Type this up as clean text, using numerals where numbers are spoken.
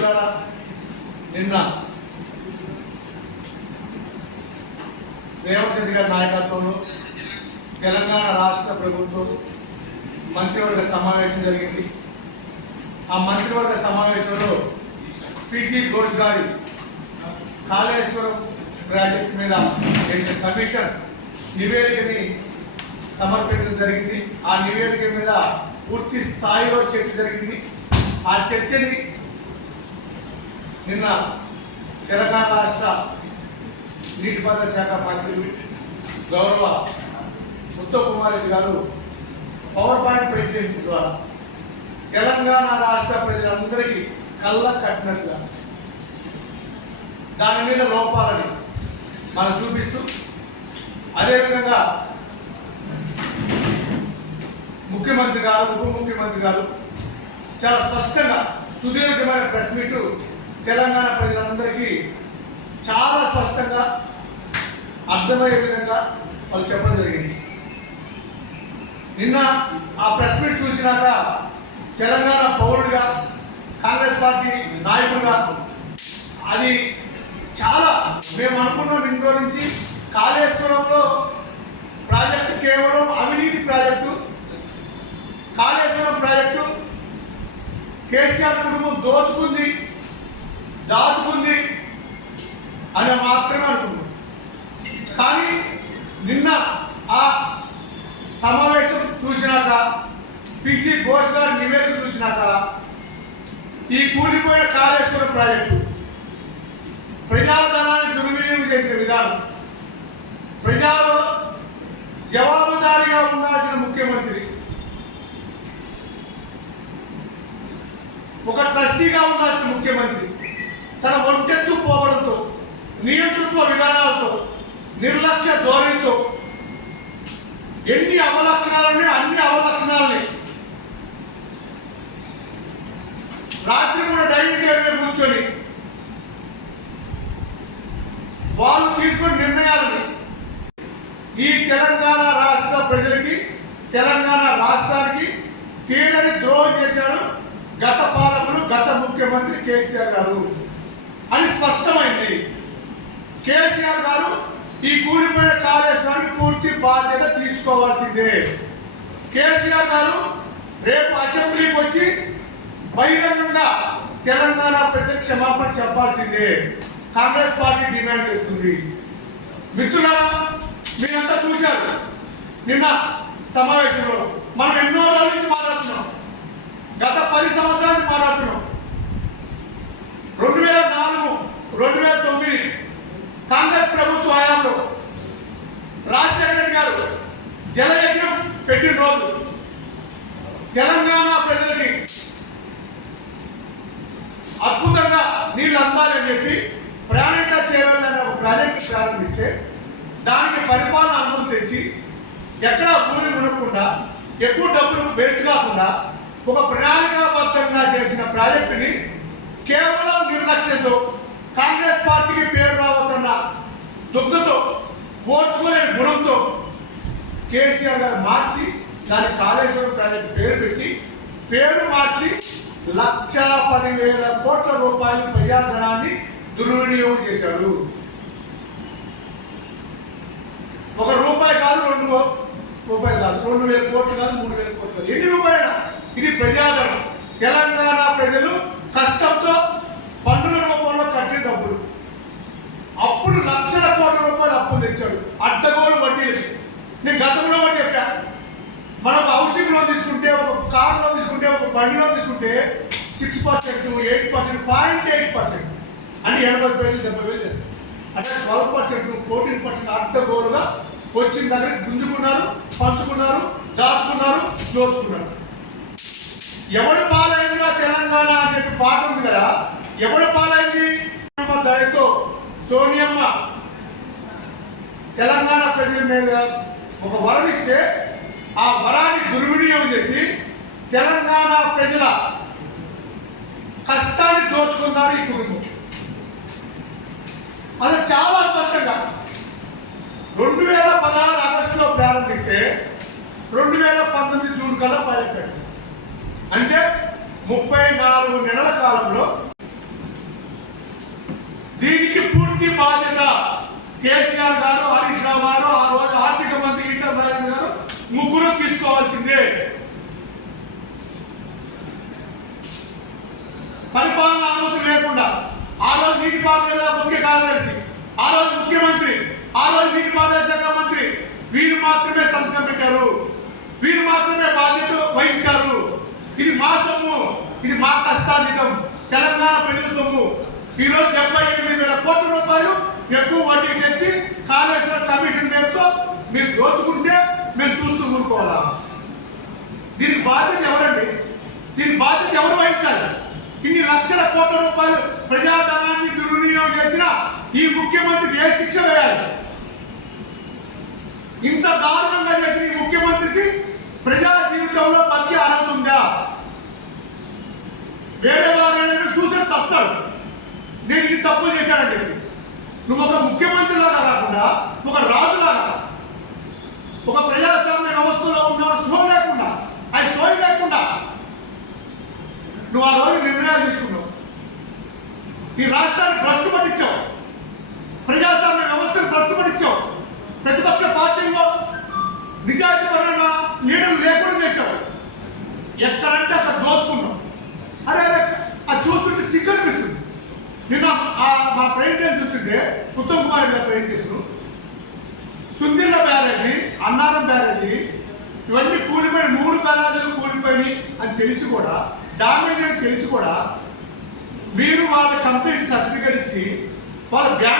మిత్రులారా, నిన్న రేవంత్ రెడ్డి గారి నాయకత్వంలో తెలంగాణ రాష్ట్ర ప్రభుత్వం మంత్రివర్గ సమావేశం జరిగింది. ఆ మంత్రివర్గ సమావేశంలో పిసి ఘోష్ గారి కాళేశ్వరం ప్రాజెక్టు మీద వేసిన కమిషన్ నివేదికని సమర్పించడం జరిగింది. ఆ నివేదిక మీద పూర్తి స్థాయిలో చర్చ జరిగింది. ఆ చర్చని నిన్న తెలంగాణ రాష్ట్ర నీటిపారుదల శాఖ మంత్రి గౌరవ ఉత్తమ్ కుమార్ రెడ్డి గారు పవర్ పాయింట్ ప్రెజెంటేషన్ ద్వారా తెలంగాణ రాష్ట్ర ప్రజలందరికీ కళ్ళ కట్టినట్టుగా దాని మీద లోపాలని మనం చూపిస్తూ, అదేవిధంగా ముఖ్యమంత్రి గారు, ఉప ముఖ్యమంత్రి గారు చాలా స్పష్టంగా సుదీర్ఘమైన ప్రెస్ మీట్ తెలంగాణ ప్రజలందరికీ చాలా స్పష్టంగా అర్థమయ్యే విధంగా వాళ్ళు చెప్పడం జరిగింది. నిన్న ఆ ప్రెస్ మీట్ చూసినాక తెలంగాణ పౌరుడిగా, కాంగ్రెస్ పార్టీ నాయకుడిగా అది చాలా మేము అనుకున్నాం ఇంట్లో నుంచి కాళేశ్వరంలో ప్రాజెక్టు కేవలం అవినీతి ప్రాజెక్టు, కాళేశ్వరం ప్రాజెక్టు కేసీఆర్ కుటుంబం దోచుకుంది, దాచుకుంది అని మాత్రమే అనుకున్నాం. కానీ నిన్న ఆ సమావేశం చూసినాక, పిసి ఘోష్ గారి నివేదిక చూసినాక ఈ కూలిపోయిన కాళేశ్వరం ప్రాజెక్టు ప్రజాధనాన్ని దుర్వినియోగం చేసిన విధానం, ప్రజలు జవాబుదారీగా ఉండాల్సిన ముఖ్యమంత్రి ఒక ట్రస్టీగా ఉండాల్సిన ముఖ్యమంత్రి తన ఒంటెత్తు పోవడంతో, నియంతృత్వ విధానాలతో, నిర్లక్ష్య ధోరణితో ఎన్ని అవలక్షణాలని అన్ని అవలక్షణాలని రాత్రి కూడా డైనింగ్ టేబుల్ మీద కూర్చొని వాళ్ళు తీసుకున్న నిర్ణయాలని ఈ తెలంగాణ రాష్ట్ర ప్రజలకి, తెలంగాణ రాష్ట్రానికి తీరని ద్రోహం చేశాడు గత పాలకులు, గత ముఖ్యమంత్రి కేసీఆర్ గారు అని స్పష్టమైంది. కేసీఆర్ గారు ఈ కూలిపోయిన కాళేశ్వరానికి పూర్తి బాధ్యత తీసుకోవాల్సిందే. కేసీఆర్ గారు రేపు అసెంబ్లీకి వచ్చి బహిరంగంగా తెలంగాణ ప్రజలకు క్షమాపణ చెప్పాల్సిందే కాంగ్రెస్ పార్టీ డిమాండ్ చేస్తుంది. మిత్రులారా, మీరంతా చూశారు నిన్న సమావేశంలో మనం ఎన్నో రోజుల నుంచి మాట్లాడుతున్నాం. గత 10 సంవత్సరాల నుంచి మాట్లాడుతున్నాం. 2004, 2009 కాంగ్రెస్ ప్రభుత్వ హయాంలో రాజశేఖర రెడ్డి గారు జలయజ్ఞం పెట్టిన రోజు తెలంగాణ ప్రజలకి అద్భుతంగా నీళ్ళు అందాలి అని చెప్పి ప్రాణిక చేయాలి అనే ఒక ప్రాజెక్టు ప్రారంభిస్తే దానికి పరిపాలన అనుమతి తెచ్చి ఎక్కడా భూమి మునకుండా, ఎక్కువ డబ్బులు వేస్ట్ కాకుండా ఒక ప్రణాళికాబద్ధంగా చేసిన ప్రాజెక్టుని కేవలం నిర్లక్ష్యంతో, కాంగ్రెస్ పార్టీకి పేరు రావద్దన్న దుగ్ధతో, ఓర్చుకోలేని గుణంతో కేసీఆర్ గారు మార్చి దాని కాళేశ్వరం ప్రాజెక్టు పేరు పెట్టి, పేరు మార్చి 1,10,000 కోట్ల రూపాయల ప్రజాధనాన్ని దుర్వినియోగం చేశాడు. 1 రూపాయి కాదు, 2 రూపాయలు కాదు, 2,000 కోట్లు కాదు, 3,000 కోట్లు కాదు, ఎన్ని రూపాయలు. ఇది ప్రజాధనం. తెలంగాణ ప్రజలు కష్టంతో పన్నుల రూపంలో కట్టిన డబ్బులు. అప్పుడు లక్షల కోట్ల రూపాయలు అప్పులు తెచ్చాడు అడ్డగోలు వడ్డీలకి. నేను గతంలో కూడా చెప్పా, మనం హౌసింగ్ లోన్ తీసుకుంటే, ఒక కార్ లోన్ తీసుకుంటే, ఒక బండి లోన్ తీసుకుంటే 6%, 8%, 0.8% అంటే 80,000, 70,000 చేస్తారు. అంటే 12%, 14% అడ్డగోలుగా వచ్చిన దగ్గర గుంజుకున్నారు, పంచుకున్నారు, దాచుకున్నారు, దోచుకున్నారు. ఎవడి పాలైందిగా తెలంగాణ అని చెప్పి పాట ఉంది కదా, ఎవడి పాలైంది? దయతో సోనియమ్మ తెలంగాణ ప్రజల మీద ఒక వరం ఇస్తే ఆ వరాన్ని దుర్వినియోగం చేసి తెలంగాణ ప్రజల కష్టాన్ని దోచుకున్నారు ఈ కుటుంబం. అది చాలా స్పష్టంగా 2016 ఆగస్టులో ప్రారంభిస్తే 2019 జూన్ కల్లా ప్రాజెక్ట్. అంటే 34 నెలల కాలంలో దీనికి పూర్తి బాధ్యత కేసీఆర్ గారు, హరీష్ రావు గారు, ఆ రోజు ఆర్థిక మంత్రి ఈటల రాజేంద్ర గారు ముగ్గురు తీసుకోవాల్సిందే. పరిపాలన అనుమతి లేకుండా ఆ రోజు నీటిపారుదల ముఖ్య కార్యదర్శి, ఆ రోజు ముఖ్యమంత్రి, ఆ రోజు నీటిపారుదల శాఖ మంత్రి వీరు మాత్రమే సంతకం పెట్టారు, వీరు మాత్రమే బాధ్యత వహించారు. ఇది మా సొమ్ము, ఇది మా కష్టార్జితం, తెలంగాణ ప్రజల సొమ్ము. ఈరోజు 78,000 కోట్ల రూపాయలు ఎక్కువ వడ్డీ తెచ్చి కాళేశ్వరం కమిషన్ పేరుతో మీరు దోచుకుంటే మేము చూస్తూ ఊరుకోవాలా? దీనికి బాధ్యత ఎవరండి? దీని బాధ్యత ఎవరు వహించాలి? ఇన్ని లక్షల కోట్ల రూపాయలు ప్రజాధనాన్ని దుర్వినియోగం చేసిన ఈ ముఖ్యమంత్రికి ఏ శిక్ష వేయాలి? ఇంత దారుణంగా చేసిన ఈ ముఖ్యమంత్రికి ప్రజా జీవితంలో బతికే అర్హత ఉందా? వేరే వారు చూసిన చస్తాడు, నేను ఇది తప్పు చేశానని చెప్పి. నువ్వు ఒక ముఖ్యమంత్రిలాగా కాకుండా ఒక రాజులాగా, ఒక ప్రజాస్వామ్య వ్యవస్థలో ఉన్న సోయి లేకుండా, అది సోయి లేకుండా నువ్వు ఆ రోజు నిర్ణయాలు తీసుకున్నావు. ఈ రాష్ట్రాన్ని భ్రష్టు పట్టించావు, ప్రజాస్వామ్య వ్యవస్థను భ్రష్టు పట్టించావు, ప్రతిపక్ష పార్టీల్లో నిజాయితీపరమైన లీడర్లు లేకుండా చేశావు. ఎక్కడంటే అక్కడ దోచుకున్నావు. అరే అది చూస్తుంటే సిగ్గు అనిపిస్తుంది. నిన్న మా ప్రెసిడెంట్ చూస్తుంటే ఉత్తమ్ కుమార్ రెడ్డి గారు ప్రెసిడెంట్ సుందిర్ల బ్యారేజీ, అన్నారం బ్యారేజీ ఇవన్నీ కూలిపోయి 3 బ్యారేజీలు కూలిపోయినాయి అని తెలిసి కూడా, డామేజ్ అని తెలిసి కూడా మీరు వాళ్ళ కంపెనీ సర్టిఫికేట్ ఇచ్చి వాళ్ళ బ్యాంక్